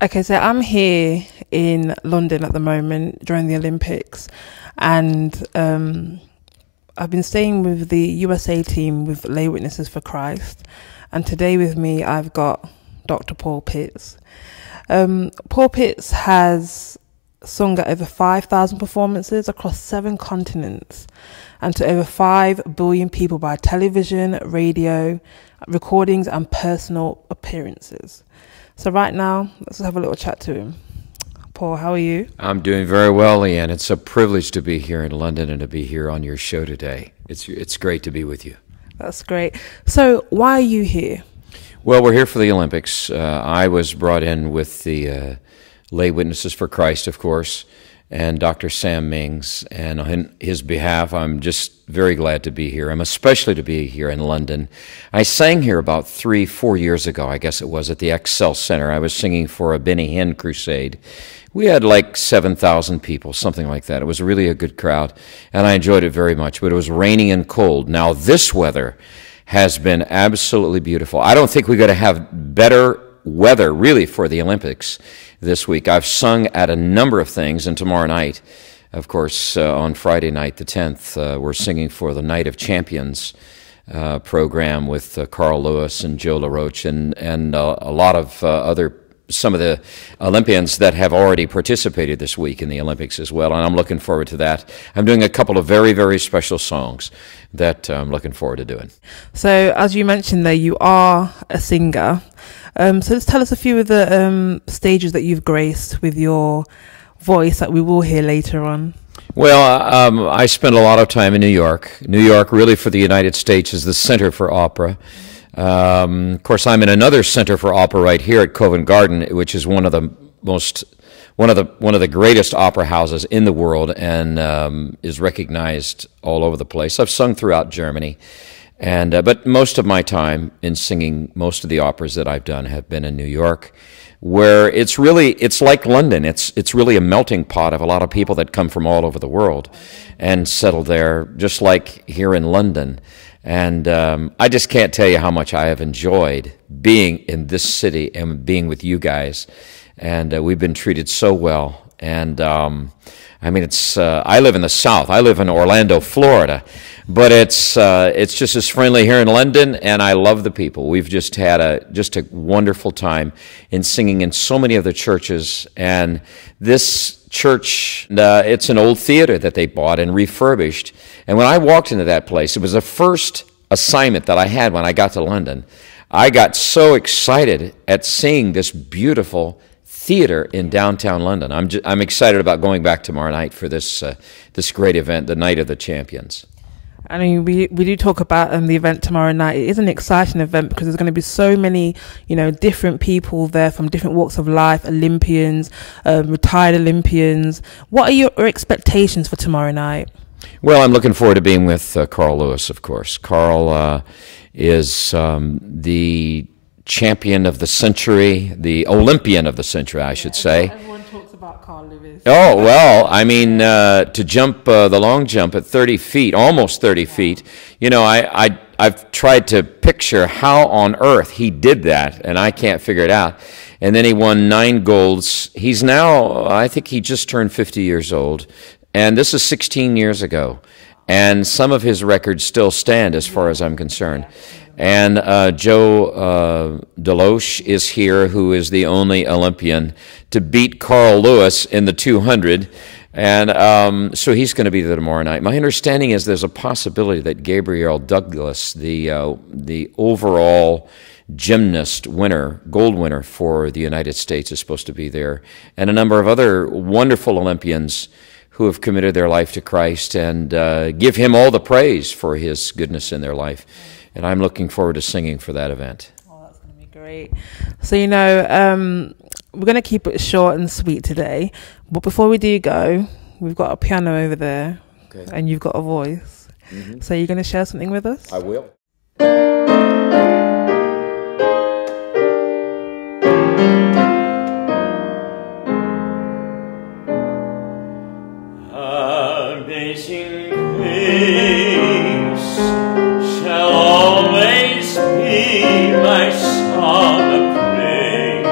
Okay, so I'm here in London at the moment during the Olympics, and I've been staying with the USA team with Lay Witnesses for Christ, and today with me I've got Dr. Paul Pitts. Paul Pitts has sung at over 5,000 performances across 7 continents and to over 5 billion people by television, radio, recordings and personal appearances. So right now, let's have a little chat to him. Paul, how are you? I'm doing very well, Leanne. It's a privilege to be here in London and to be here on your show today. It's great to be with you. That's great. So why are you here? Well, we're here for the Olympics. I was brought in with the Lay Witnesses for Christ, of course, and Dr. Sam Mings. And on his behalf, I'm just very glad to be here. I'm especially to be here in London. I sang here about 3-4 years ago, I guess it was, at the Excel Center. I was singing for a Benny Hinn crusade. We had like 7,000 people, something like that. It was really a good crowd, and I enjoyed it very much, but it was raining and cold. Now, this weather has been absolutely beautiful. I don't think we're going to have better weather, really, for the Olympics this week. I've sung at a number of things, and tomorrow night, of course, on Friday night, the 10th, we're singing for the Night of Champions program with Carl Lewis and Joe LaRoche and a lot of some of the Olympians that have already participated this week in the Olympics as well, and I'm looking forward to that. I'm doing a couple of very, very special songs that I'm looking forward to doing. So as you mentioned there, you are a singer. So let's tell us a few of the stages that you've graced with your voice that we will hear later on. Well, I spent a lot of time in New York. New York, really, for the United States, is the center for opera. Of course, I'm in another center for opera right here at Covent Garden, which is one of the greatest opera houses in the world, and is recognized all over the place. I've sung throughout Germany. But most of my time in singing, most of the operas that I've done have been in New York, where it's like London. It's really a melting pot of a lot of people that come from all over the world and settle there, just like here in London. And I just can't tell you how much I have enjoyed being in this city and being with you guys. And we've been treated so well. And I mean, I live in the South. I live in Orlando, Florida. But it's just as friendly here in London, and I love the people. We've just had a wonderful time in singing in so many of the churches. And this church, it's an old theater that they bought and refurbished. And when I walked into that place, it was the first assignment that I had when I got to London. I got so excited at seeing this beautiful theater in downtown London. I'm excited about going back tomorrow night for this great event, the Night of the Champions. I mean, we do talk about the event tomorrow night. It is an exciting event because there's going to be so many, different people there from different walks of life, Olympians, retired Olympians. What are your expectations for tomorrow night? Well, I'm looking forward to being with Carl Lewis, of course. Carl is the champion of the century, the Olympian of the century, I should say. Everyone talks about Carl Lewis. Oh, well, I mean, to jump the long jump at 30 feet, almost 30 feet, I've tried to picture how on earth he did that, and I can't figure it out. And then he won 9 golds. He's now, I think he just turned 50 years old, and this is 16 years ago. And some of his records still stand as far as I'm concerned. And Joe DeLoche is here, who is the only Olympian to beat Carl Lewis in the 200. And so he's going to be there tomorrow night. My understanding is there's a possibility that Gabrielle Douglas, the overall gymnast winner, gold winner for the United States, is supposed to be there. And a number of other wonderful Olympians who have committed their life to Christ and give him all the praise for his goodness in their life. And I'm looking forward to singing for that event. Oh, that's going to be great. So, we're going to keep it short and sweet today. But before we do go, we've got a piano over there, okay, and you've got a voice. Mm-hmm. So you're going to share something with us? I will. My song of praise,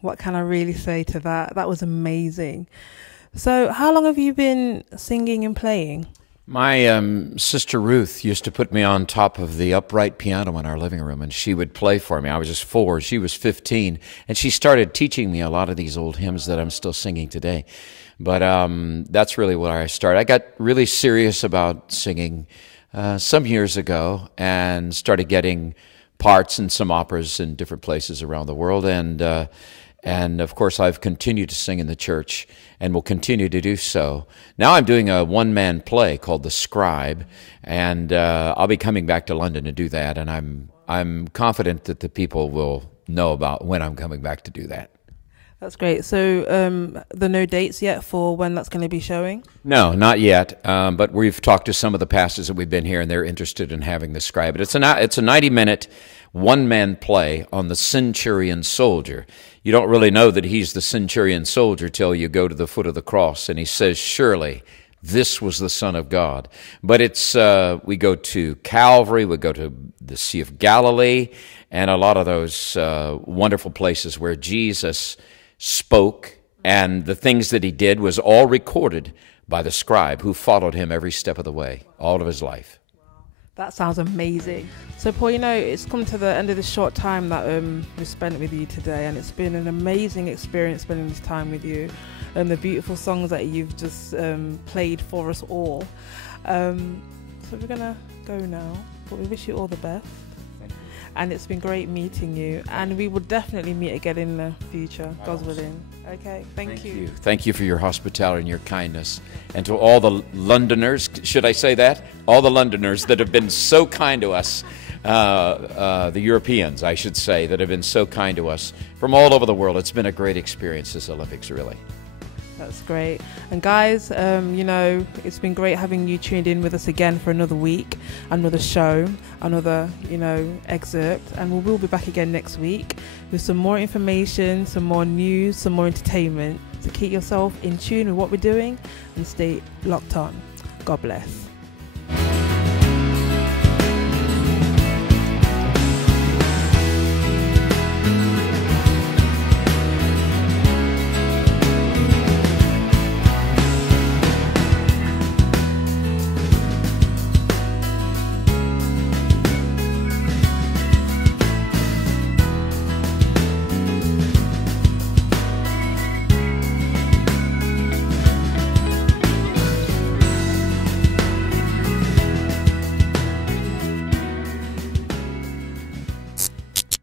What can I really say to that? That was amazing. So how long have you been singing and playing? My sister Ruth used to put me on top of the upright piano in our living room, and she would play for me. I was just 4, she was 15, and she started teaching me a lot of these old hymns that I'm still singing today. But that's really where I started. I got really serious about singing some years ago and started getting parts in some operas in different places around the world. And of course, I've continued to sing in the church and will continue to do so. Now I'm doing a one-man play called The Scribe, and I'll be coming back to London to do that, and I'm confident that the people will know about when I'm coming back to do that. That's great. So, there are no dates yet for when that's going to be showing? No, not yet. But we've talked to some of the pastors that we've been here, and they're interested in having the scribe. But it's a 90-minute one-man play on the centurion soldier. You don't really know that he's the centurion soldier till you go to the foot of the cross, and he says, "Surely this was the Son of God." But it's we go to Calvary, we go to the Sea of Galilee, and a lot of those wonderful places where Jesus spoke, and the things that he did was all recorded by the scribe who followed him every step of the way, all of his life. That sounds amazing. So, Paul, it's come to the end of this short time that we spent with you today, and it's been an amazing experience spending this time with you, and the beautiful songs that you've just played for us all. So we're going to go now, but we wish you all the best. And it's been great meeting you, and we will definitely meet again in the future, God's willing. Okay, thank you. Thank you for your hospitality and your kindness. And to all the Londoners, should I say that? All the Londoners that have been so kind to us, the Europeans, I should say, that have been so kind to us from all over the world. It's been a great experience, this Olympics, really. That's great. And guys, it's been great having you tuned in with us again for another week, another show, another, excerpt. And we will be back again next week with some more information, some more news, some more entertainment. So keep yourself in tune with what we're doing and stay locked on. God bless.